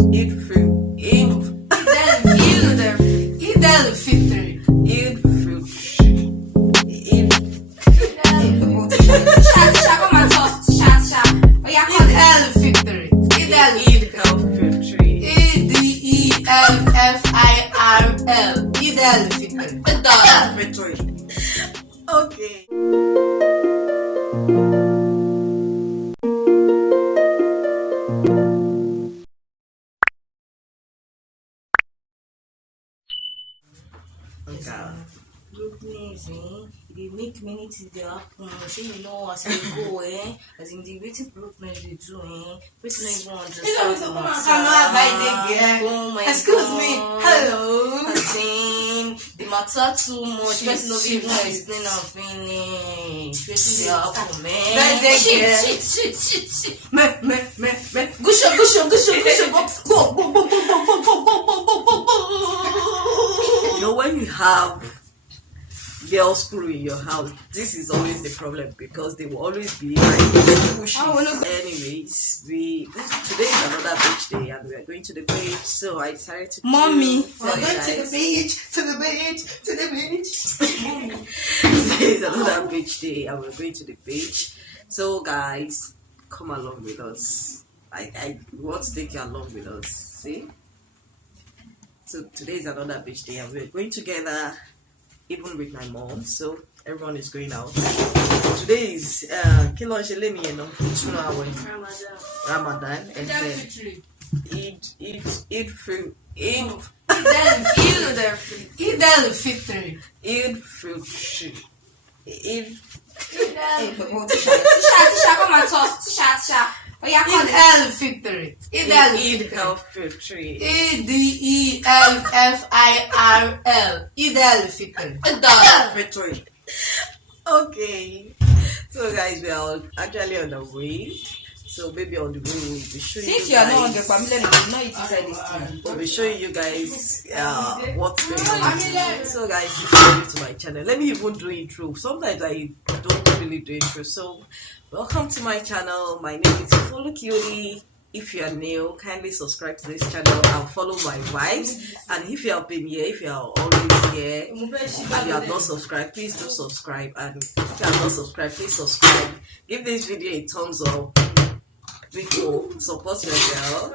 Eid fruit. Eid fitr. Eid fruit. Eid. Okay. Goodness, they make many things they happen. So you know as I go, as in the waiting brokenness they do, person don't even understand. Excuse me. Hello. The matter too much. Person don't even explain and finish. Person they happen, man. Shit. Gusho. You know when you have girls crew in your house, this is always the problem because they will always be like pushing. Anyways, today is another beach day and we are going to the beach, so I decided to Mommy, we're going to the beach. Today is another beach day and we're going to the beach. So guys, come along with us. I want to take you along with us. See? So today is another beach day and we're going together, even with my mom. So everyone is going out. Today is Ramadan and then Eid fruit. Okay, so guys, we are actually on the way. So maybe on the way we'll be showing since you you are guys, not on the family, you know it inside this thing. we'll be showing you guys what's going on. So guys, if you're new to my channel, let me even do intro. Sometimes I don't really do intro. So welcome to my channel. My name is Folucutie. If you are new, kindly subscribe to this channel and follow my vibes. And if you have been here, if you are always here and you have not subscribed, please do subscribe. And if you have not subscribed, please subscribe. Give this video a thumbs up. Video, support your girl.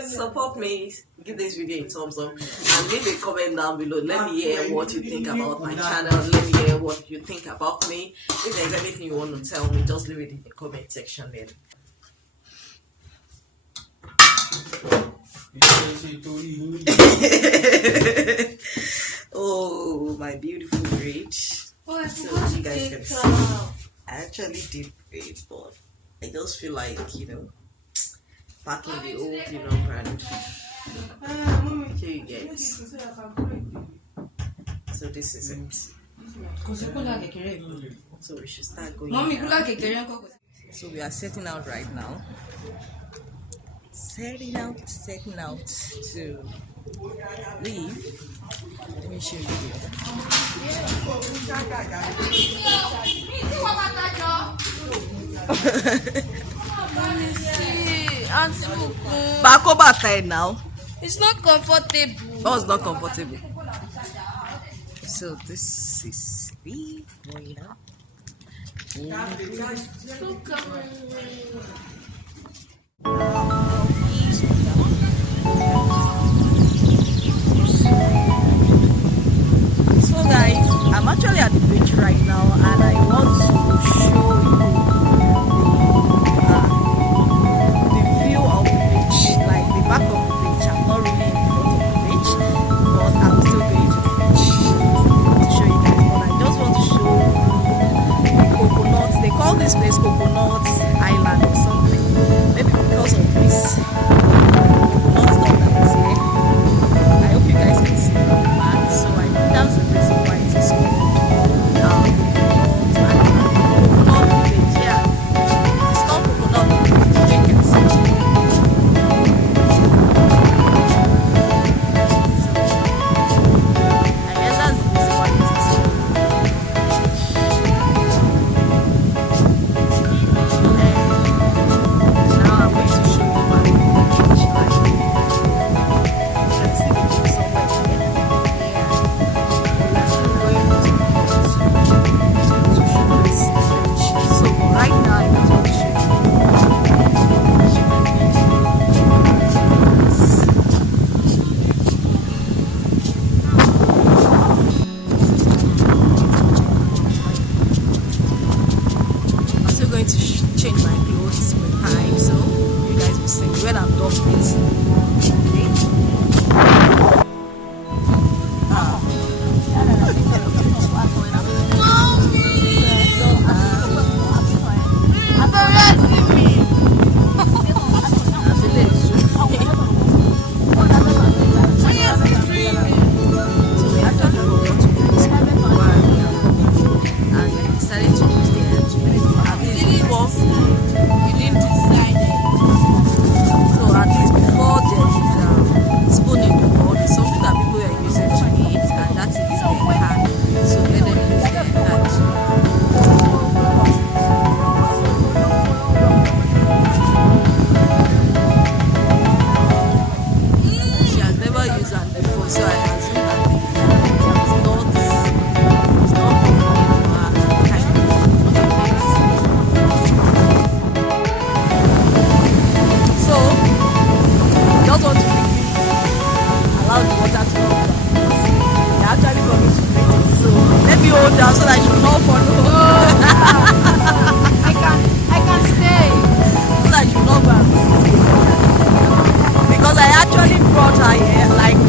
Support me. Give this video a thumbs up and leave a comment down below. Let me hear what you think about my channel. Let me hear what you think about me. If there's anything you want to tell me, just leave it in the comment section then. Oh, my beautiful braid. So you guys can see, I actually did braid, but I just feel like, packing the old, brand. Here you guys. So this is it. So we should start going now. So we are setting out right now. Setting out to leave. Let me show you here. Back over side now. It's not comfortable. Oh, it's not comfortable. So this is me going up. So guys, I'm actually at the beach right now and I want to show you the view of the beach, like the back of the beach. I'm not really in front of the beach, but I'm still going to the beach to show you guys. But I just want to show the coconuts. They call this place Coconut Island or something. Maybe because of this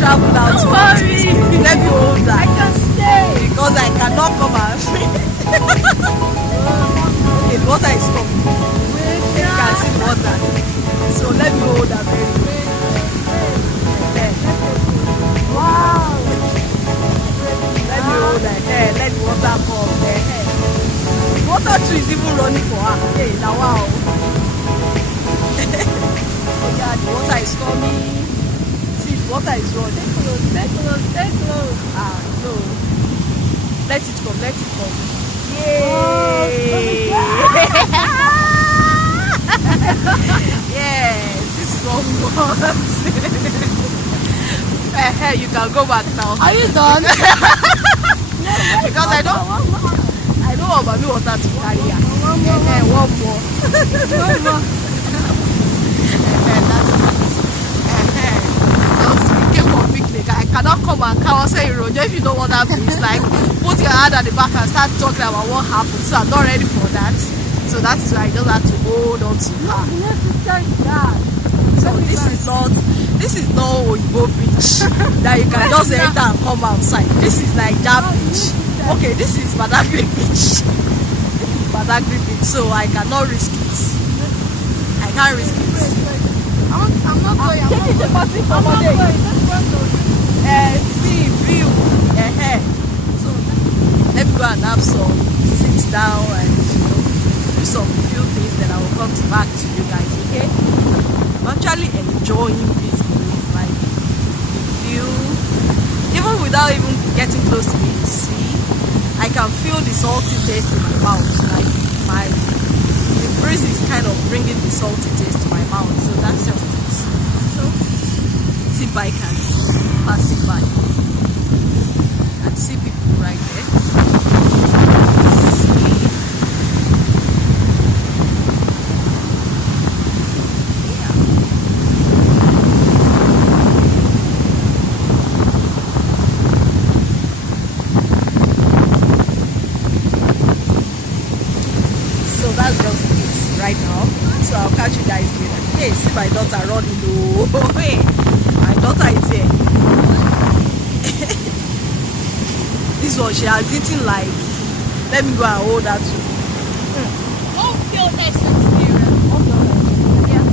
travel down to this place. Let me hold that. I can stay. Because I cannot come and okay, the water is coming. You can see the water. So let me hold that very good. Wow. Let me hold that. Let the water come. The water too is even running for her. Hey, now wow. Oh yeah, the water is coming. See, the water is running. Stay close. Ah, no. Let it come. Yay. Yeah, this is what we want. You can go back now. Are you done? Because I know about me water to carry her. One more. Just we came for picnic. I cannot come and say if you know what that means. Like put your hand at the back and start talking about what happened. So I'm not ready for that. So that is why I just have to hold on to her. So this is not Aivoji Beach that you can just enter and come outside. This is like that beach. Okay, this is Badagry Beach. So I cannot risk it. I can't risk it. I'm not going. Taking the party for one day. See view. So let me go and have some sit down and do some few things. Then I will come back to you guys. Okay? I'm actually enjoying this place. Like the view, even without even getting close to the sea, I can feel the salty taste in my mouth. Like the breeze is kind of bringing the salty taste to my mouth. So that's just it. So sit by and pass it by and see people right there. That's just it right now. So I'll catch you guys later. Hey, see my daughter running. Oh, hey, my daughter is here. This one she has eaten like. Let me go and hold her too. Oh, feel nice and serious. Yeah.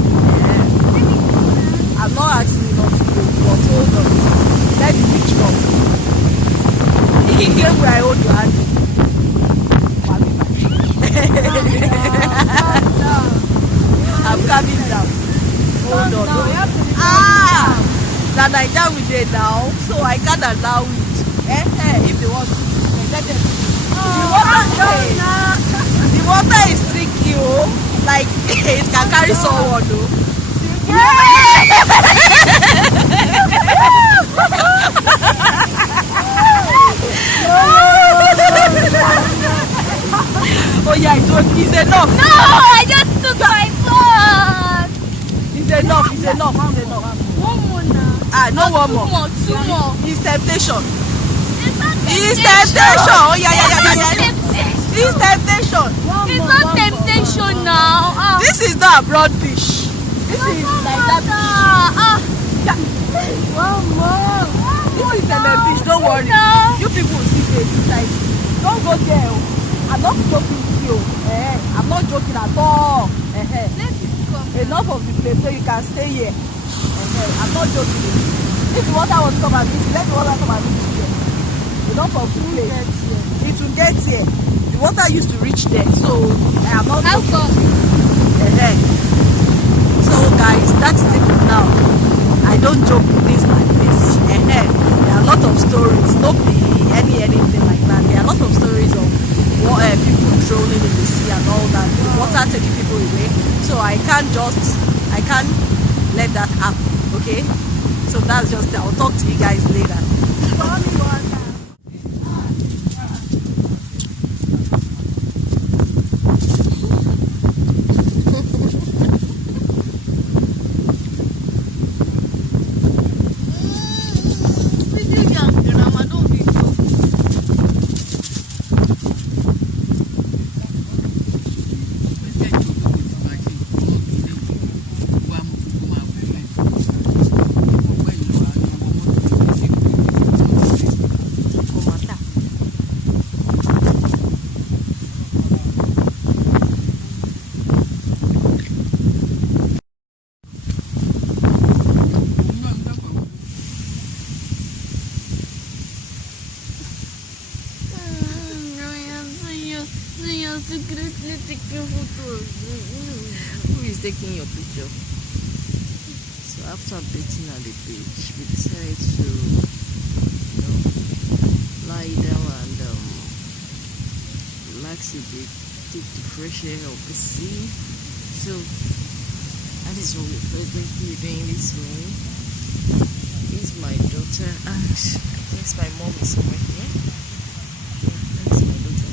I'm not asking you not to go, but hold on. Let the beach come. The same way I hold your hand. I'm coming down. Hold on. That I down with it now, so I can't allow it. If they want to, let them. The water is tricky, like it can carry someone, though. Oh yeah, it's enough. No, I just took my phone. It's enough. One more now. No one more. Two more. It's temptation. It's temptation. Oh yeah. It's temptation. It's not temptation now. This is not a broad fish. This is like that fish. One more. This is a fish. Don't worry. You people will see it. Like, don't go there. I'm not joking with you. I'm not joking at all. Let it come. Enough of the place so you can stay here. I'm not joking with you. If the water was come and meet you, let the water come and meet you here. Enough of the place. It will get here. The water used to reach there, so I am not joking. How come? So guys, that is it for now. I don't joke with things like this. There are a lot of stories, not anything like that. There are a lot of stories of people drowning in the sea and all that. The water taking people away. So I can't let that happen. Okay? So that's just it. I'll talk to you guys later. is taking your picture. So after bathing at the beach, we decided to, lie down and relax a bit, take the fresh air of the sea. So that is what we're presently doing this morning. This is my daughter, and I guess my mom is somewhere here. Yeah, that's my daughter.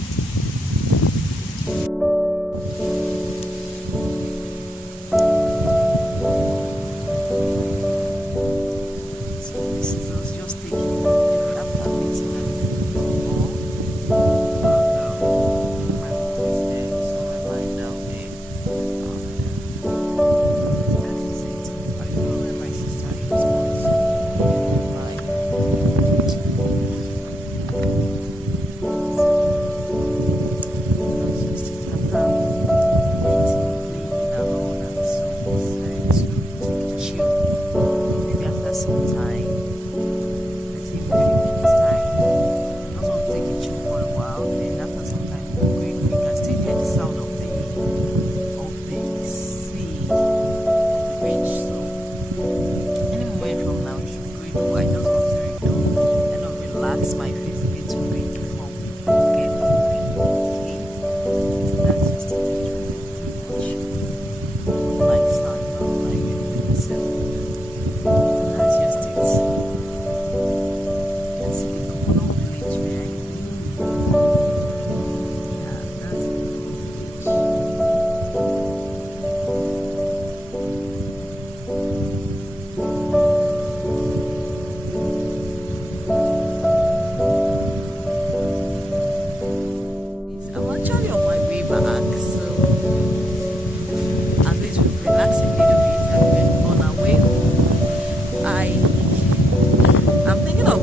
My face a bit too big before we get moving. Okay, so that's just it. Like sun, not like anything. So that's just it. You can see the coconut village behind me. Yeah, that's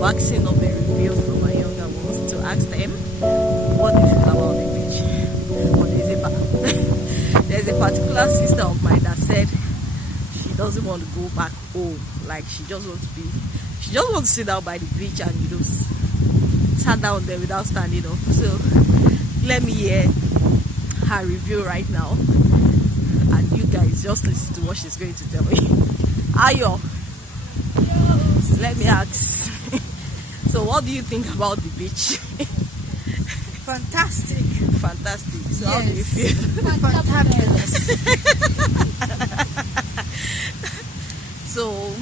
waxing up a review from my younger ones to ask them what they feel about the beach. But there's a particular sister of mine that said she doesn't want to go back home. Like she just wants to sit down by the beach and stand down there without standing up. So let me hear her review right now, and you guys just listen to what she's going to tell me. Ayo, let me ask. So what do you think about the beach? Fantastic. Fantastic. So yes. How do you feel? Fantabulous. So,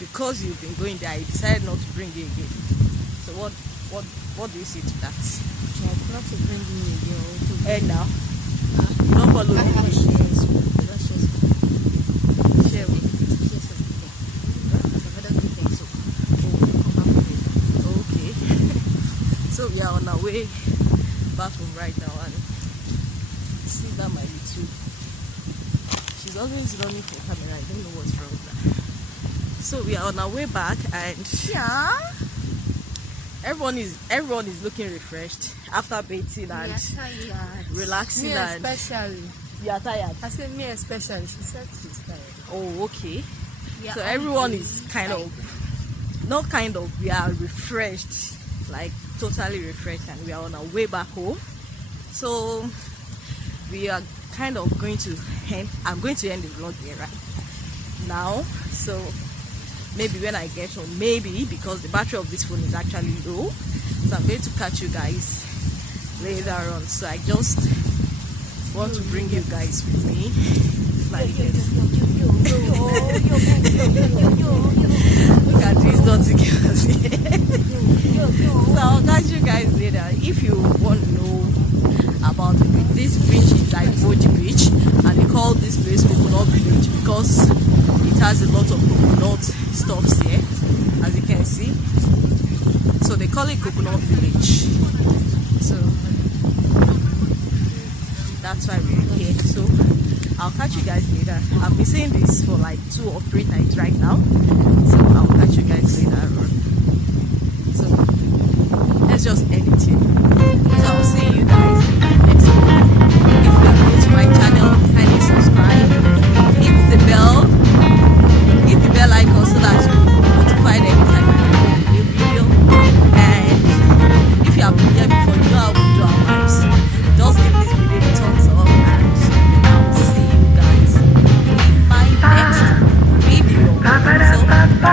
because you've been going there, I decided not to bring you again. So what do you say to that? Not to bring me again. And now? You don't follow me. So we are on our way back home right now, and see that my little, she's always running for camera. I don't know what's wrong with her. So we are on our way back, and yeah, everyone is looking refreshed after bathing and relaxing. Me especially. You are tired? I said me especially. She said she's tired. Oh, okay. Yeah, so everyone is we are refreshed, like totally refreshed, and we are on our way back home. So we are I'm going to end the vlog here right now. So maybe when I get home, maybe because the battery of this phone is actually low, so I'm going to catch you guys later on. So I just want to bring you guys with me. Look at these dirty girls here. So I'll catch you guys later. If you want to know about this beach, is Aivoji Beach, and they call this place Coconut Village because it has a lot of coconut stuffs here, as you can see. So they call it Coconut Village. So that's why we're here. So I'll catch you guys later. I've been saying this for like 2 or 3 nights right now, so I'll catch you guys later on. So let's just end it here. So I'll see you guys next week. If you are new to my channel, kindly subscribe, hit the bell icon so that you'll be notified anytime I upload a new video. And if you have been here before, you know how we do our lives. Just give this video a thumbs up, and I'll see you And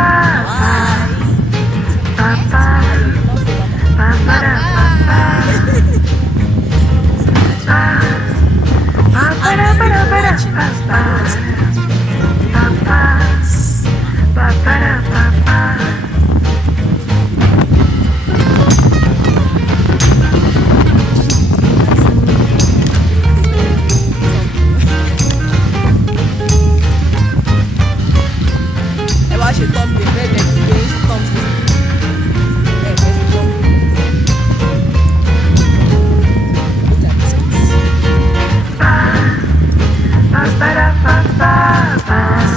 thank you for watching this So